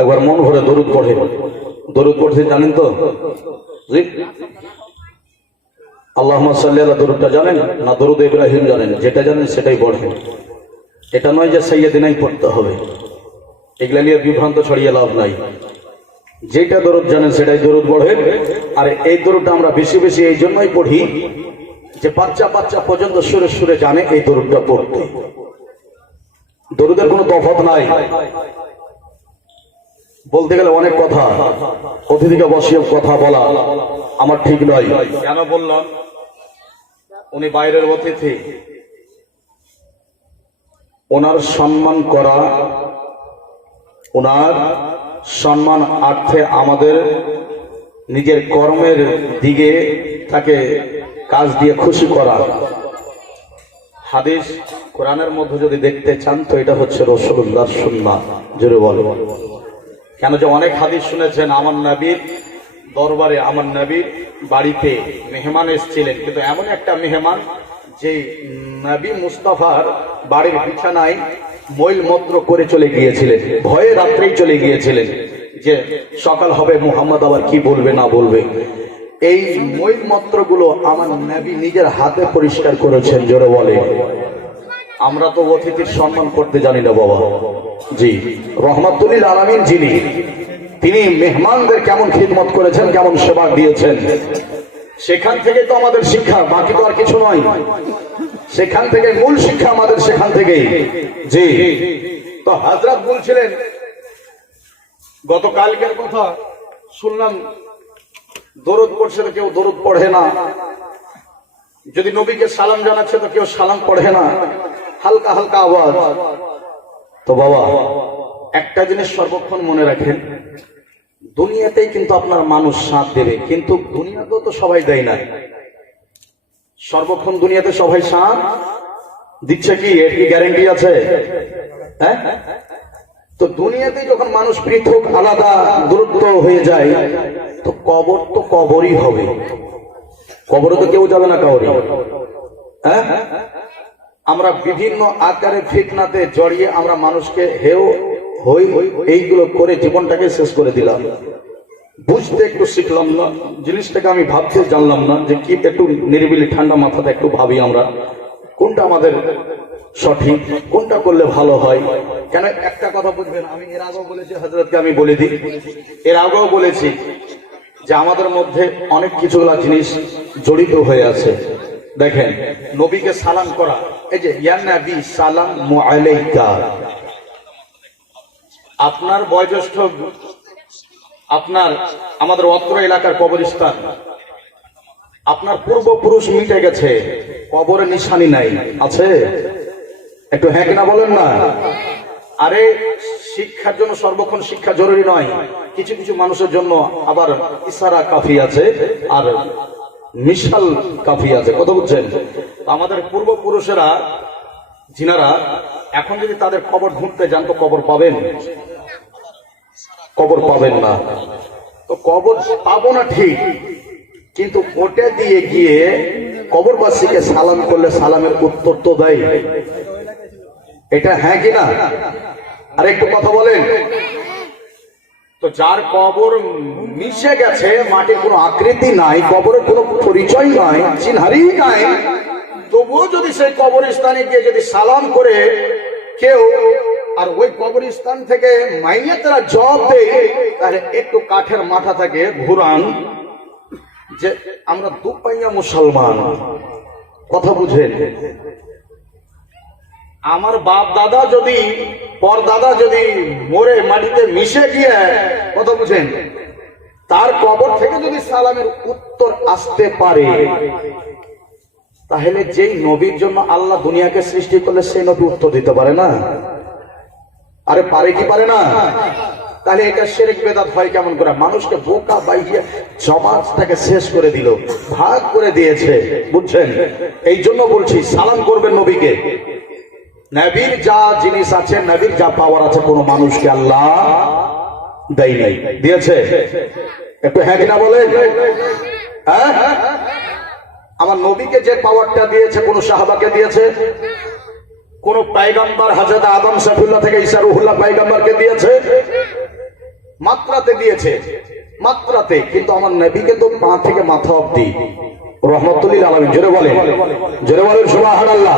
একবার মন ভরে দরুদ পড়ে। দরুদ পড়তে জানেন তো? আল্লাহুম্মা সাল্লি আলা দরুদটা জানেন না? দরুদ ইব্রাহিম জানেন? যেটা জানেন সেটাই পড়েন। এটা নয় যে সাইয়্যিদিনাই পড়তে হবে, এগুলা নিয়ে বিভ্রান্ত ছড়িয়ে লাভ নাই। যেটা দরুদ জানেন সেটাই দরুদ পড়েন। আর এই দরুদটা আমরা বেশি বেশি এই জন্যই পড়ি যে বাচ্চা বাচ্চা পর্যন্ত সুরে সুরে জানে এই দরুদটা পড়তে। দরুদের কোনো তফাৎ নাই। বলতে গেলে অনেক কথা, অতিথিকে বসিয়ে কথা বলা আমার ঠিক নয়। কেন বললাম? উনি বাইরের অতিথি, ওনার সম্মান করা, ওনার সম্মানার্থে আমাদের নিজের কর্মের দিকে তাকে কাজ দিয়ে খুশি করা। হাদিস কোরআনের মধ্যে যদি দেখতে চান তো এটা হচ্ছে রাসূলুল্লাহর সুন্নাহ। জোরে বলো। কেন যে অনেক হাদিস শুনেছেন আমার নবীর দরবারে, আমার নবীর বাড়িতে মেহমান এসেছিলেন, কিন্তু এমন একটা মেহমান যে নবী মুস্তাফার বাড়ির বিছানায় মইল মূত্র করে চলে গিয়েছিলেন, ভয়ে রাত্রেই চলে গিয়েছিলেন যে সকাল হবে মুহাম্মদ আবার কি বলবে না বলবে। এই মইল মূত্রগুলো আমার নবী নিজের হাতে পরিষ্কার করেছেন। জোরে বলে। আমরা তো অতিথির সম্মান করতে জানি না বাবা। জি, রহমাতুল লিল আলামিন যিনি, তিনি মেহমানদের কেমন খিদমত করেছেন, কেমন সেবা দিয়েছেন, সেখান থেকে তো আমাদের শিক্ষা, বাকি তো আর কিছু নয়। সেখান থেকে মূল শিক্ষা আমাদের সেখান থেকেই। জি, তো হযরত বলছিলেন, গতকালকের কথা শুনলাম, দরুদ পড়ছে তো কেউ দরুদ পড়ে না, যদি নবীকে সালাম জানাচ্ছে তো কেউ সালাম পড়ে না, হালকা হালকা আওয়াজ। তো বাবা একটা জিনিস সর্বক্ষণ মনে রাখেন, দুনিয়াতেই কিন্তু আপনার মানুষ সাথ দেবে, কিন্তু দুনিয়াতেও তো সবাই দেয় না। সর্বক্ষণ দুনিয়াতে সবাই সাথ দিচ্ছে কি? এর কি গ্যারান্টি আছে? হ্যাঁ, তো দুনিয়াতে যখন মানুষ পৃথক আলাদা দূরত্ব হয়ে যায় তো কবর তো কবরই হবে। কবরে তো কেউ যাবে না কাউরি। হ্যাঁ, আমরা বিভিন্ন আকারে ফিতনাতে জড়িয়ে আমরা মানুষকে হেও হই এইগুলো করে জীবনটাকে শেষ করে দিলাম। বুঝতে একটু শিখলাম না জিনিসটাকে, আমি ভাবতে জানলাম না যে কি একটু নিরিবিলি ঠান্ডা মাথাতে একটু ভাবি আমরা কোনটা আমাদের সঠিক, কোনটা করলে ভালো হয়। কেন একটা কথা বুঝবেন, আমি এর আগেও বলেছি, হযরতকে আমি বলে দিই, এর আগেও বলেছি যে আমাদের মধ্যে অনেক কিছুগুলা জিনিস জড়িত হয়ে আছে। দেখেন, নবীকে সালাম করা, এই যে ইয়া নবী সালামু আলাইকা, আপনার বয়োজ্যেষ্ঠ, আপনার আমাদের অত্র এলাকার কবরস্থান, আপনার পূর্বপুরুষ মিটে গেছে, কবরে নিশানি নাই, আছে? একটু হ্যাঁ কিনা বলেন না। আরে শিক্ষার জন্য সর্বক্ষণ শিক্ষা জরুরি নয়, কিছু কিছু মানুষের জন্য আবার ইশারা কাফি আছে আর মিশাল কাফি আছে, কথা বুঝছেন? আমাদের পূর্বপুরুষেরা যিনারা এখন যদি তাদের কবর ঢুঁড়তে যান তো কবর পাবেন? কবর পাবেন না। তো কবর পাবো না ঠিক, কিন্তু ওটা দিয়ে গিয়ে কবরবাসীকে সালাম করলে সালামের উত্তর তো দেয়। এটা হ্যাঁ কিনা? আর একটু কথা বলেন তো। যার কবর মিশে গেছে, মাটির কোনো আকৃতি নাই, কবরের কোনো পরিচয় নাই, চিনহারি নাই, তবুও যদি সেই কবরস্থানে গিয়ে যদি সালাম করে কেউ, আর ওই কবরস্থান থেকে মাইয়াতেরা জবাব দেয়, তাহলে একটু কাঠের মাথা থাকে ঘুরান যে আমরা দুপাইয়া মুসলমান, কথা বুঝেন? আমার বাপ দাদা যদি, পর দাদা যদি মরে মাটিতে মিশে গিয়ে, কথা বুঝেন, তার কবর থেকে যদি সালামের উত্তর আসতে পারে, তাহলে যেই নবীর জন্য আল্লাহ দুনিয়াকে সৃষ্টি করলে সেই নবী উত্তর দিতে পারে না? আরে পারে কি পারে না? তাহলে এটা শিরক বেদাত হয় কেমন করে? মানুষকে বোকা বাইয়ে সমাজটাকে শেষ করে দিল, ভাগ করে দিয়েছে, বুঝছেন? এই জন্য বলছি সালাম করবেন নবীকে। নবীর যা জিনিস আছে, নবীর যা পাওয়ার আছে, কোনো মানুষকে আল্লাহ দেয় নাই, দিয়েছে? একটু হ্যাঁ কিনা বলেন। হ্যাঁ, আমার নবীকে যে পাওয়ারটা দিয়েছে কোন সাহাবাকে দিয়েছে? কোন পয়গম্বর হযরত আদম সফিউল্লাহ থেকে ঈসা রুহুল্লাহ পয়গম্বরকে দিয়েছে? মাত্রাতে দিয়েছে, মাত্রাতে, কিন্তু আমার নবীকে তো পা থেকে মাথা অব্দি রহমতুল্লিল আলামিন। জোরে বলেন, জোরে বলেন সুবহানাল্লাহ।